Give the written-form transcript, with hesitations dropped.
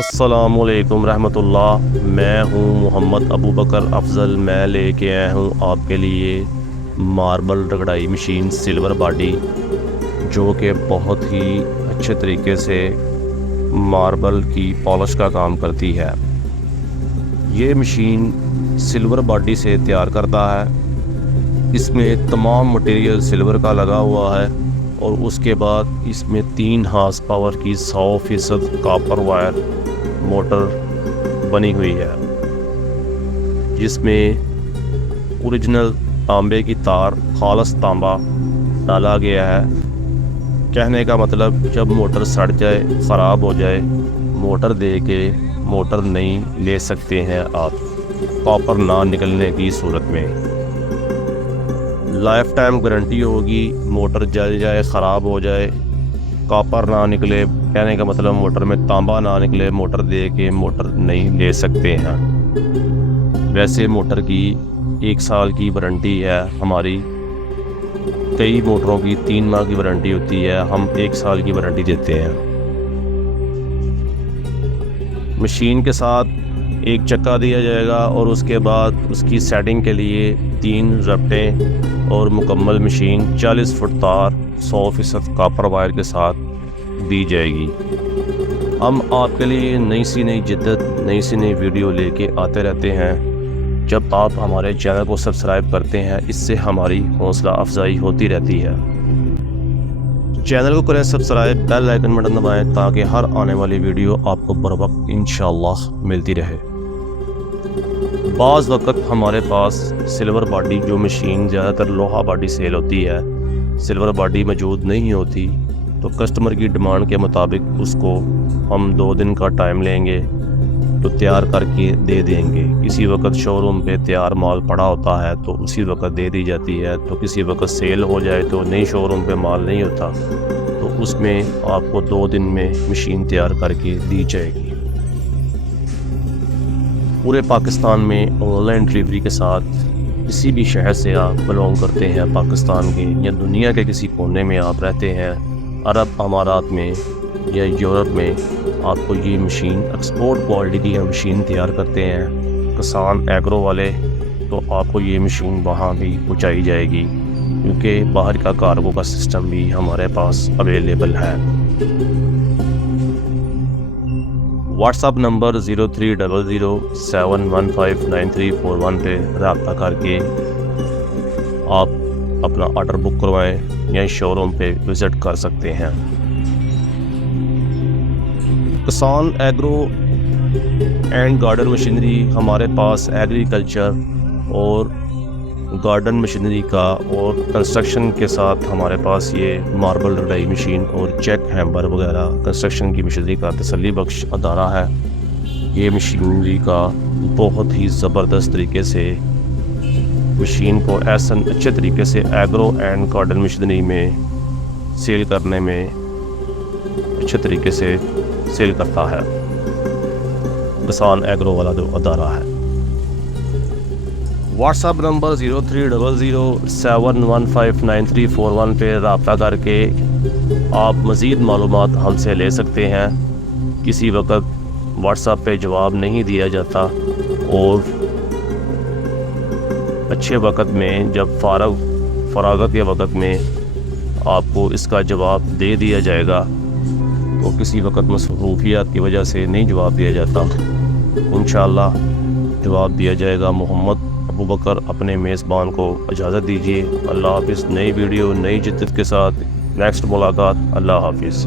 السلام علیکم رحمۃ اللہ۔ میں ہوں محمد ابو بکر افضل۔ میں لے کے آیا ہوں آپ کے لیے ماربل رگڑائی مشین سلور باڈی، جو کہ بہت ہی اچھے طریقے سے ماربل کی پالش کا کام کرتی ہے۔ یہ مشین سلور باڈی سے تیار کرتا ہے۔ اس میں تمام مٹیریل سلور کا لگا ہوا ہے، اور اس کے بعد اس میں 3 ہارس پاور کی 100% کاپر وائر موٹر بنی ہوئی ہے، جس میں اوریجنل تانبے کی تار خالص تانبا ڈالا گیا ہے۔ کہنے کا مطلب جب موٹر سڑ جائے، خراب ہو جائے، موٹر دے کے موٹر نہیں لے سکتے ہیں آپ، کاپر نہ نکلنے کی صورت میں۔ لائف ٹائم گارنٹی ہوگی۔ موٹر جل جائے، خراب ہو جائے، کاپر نہ نکلے، کہنے کا مطلب موٹر میں تانبا نہ نکلے، موٹر دے کے موٹر نہیں لے سکتے ہیں۔ ویسے موٹر کی 1 سال کی وارنٹی ہے ہماری، کئی موٹروں کی 3 ماہ کی وارنٹی ہوتی ہے، ہم 1 سال کی وارنٹی دیتے ہیں۔ مشین کے ساتھ ایک چکا دیا جائے گا، اور اس کے بعد اس کی سیٹنگ کے لیے 3 ربٹیں اور مکمل مشین 40 فٹ تار 100% کاپر وائر کے ساتھ دی جائے گی۔ ہم آپ کے لیے نئی سی نئی جدت، نئی سی نئی ویڈیو لے کے آتے رہتے ہیں۔ جب آپ ہمارے چینل کو سبسکرائب کرتے ہیں، اس سے ہماری حوصلہ افزائی ہوتی رہتی ہے۔ چینل کو کریں سبسکرائب، بیل آئیکن بٹن دبائیں تاکہ ہر آنے والی ویڈیو آپ کو بر وقت انشاءاللہ ملتی رہے۔ بعض وقت ہمارے پاس سلور باڈی جو مشین زیادہ تر لوہا باڈی سیل ہوتی ہے، سلور باڈی موجود نہیں ہوتی، تو کسٹمر کی ڈیمانڈ کے مطابق اس کو ہم 2 دن کا ٹائم لیں گے تو تیار کر کے دے دیں گے۔ کسی وقت شو روم پہ تیار مال پڑا ہوتا ہے تو اسی وقت دے دی جاتی ہے، تو کسی وقت سیل ہو جائے تو نئی شو روم پہ مال نہیں ہوتا، تو اس میں آپ کو 2 دن میں مشین تیار کر کے دی جائے گی۔ پورے پاکستان میں آن لائن ڈلیوری کے ساتھ کسی بھی شہر سے آپ بلونگ کرتے ہیں، پاکستان کے یا دنیا کے کسی کونے میں آپ رہتے ہیں، عرب امارات میں یا یورپ میں، آپ کو یہ مشین ایکسپورٹ کوالٹی کی مشین تیار کرتے ہیں کسان ایگرو والے، تو آپ کو یہ مشین وہاں بھی پہنچائی جائے گی، کیونککہ باہر کا کارگو کا سسٹم بھی ہمارے پاس اویلیبل ہے۔ واٹس ایپ نمبر 0300715941 پہ رابطہ کر کے آپ اپنا آرڈر بک کروائیں یا شو روم پہ وزٹ کر سکتے ہیں۔ کسان ایگرو اینڈ گارڈن مشینری ہمارے پاس ایگریکلچر اور گارڈن مشینری کا اور کنسٹرکشن کے ساتھ ہمارے پاس یہ ماربل رگڑائی مشین اور چیک ہیمر وغیرہ کنسٹرکشن کی مشینری کا تسلی بخش ادارہ ہے۔ یہ مشینری کا بہت ہی زبردست طریقے سے مشین کو اچھے طریقے سے ایگرو اینڈ گارڈن مشینری میں سیل کرنے میں اچھے طریقے سے سیل کرتا ہے، کسان ایگرو والا جو ادارہ ہے۔ واٹس ایپ نمبر 0300715941 پہ رابطہ کر کے آپ مزید معلومات ہم سے لے سکتے ہیں۔ کسی وقت واٹس ایپ پہ جواب نہیں دیا جاتا، اور اچھے وقت میں جب فراغت کے وقت میں آپ کو اس کا جواب دے دیا جائے گا، تو کسی وقت مصروفیات کی وجہ سے نہیں جواب دیا جاتا، انشاءاللہ جواب دیا جائے گا۔ محمد ابو بکر اپنے میزبان کو اجازت دیجیے۔ اللہ حافظ۔ نئی ویڈیو، نئی جدت کے ساتھ نیکسٹ ملاقات۔ اللہ حافظ۔